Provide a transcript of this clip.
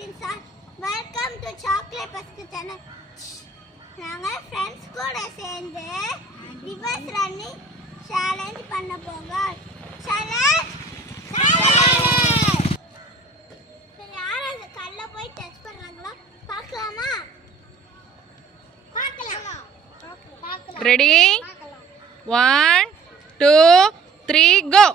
greetings all. Welcome to Chocolate Pascal channel. நாங்கள் friends கூட சேர்ந்து ரிவர்ஸ் ரன்னிங் சேலஞ்ச் பண்ண போகிறோம். சேலஞ்ச் யார் அந்த கல்லை போய் டச் பண்ணுறாங்களோ பார்க்கலாமா? பார்க்கலாம். Ready 1 2 3 go.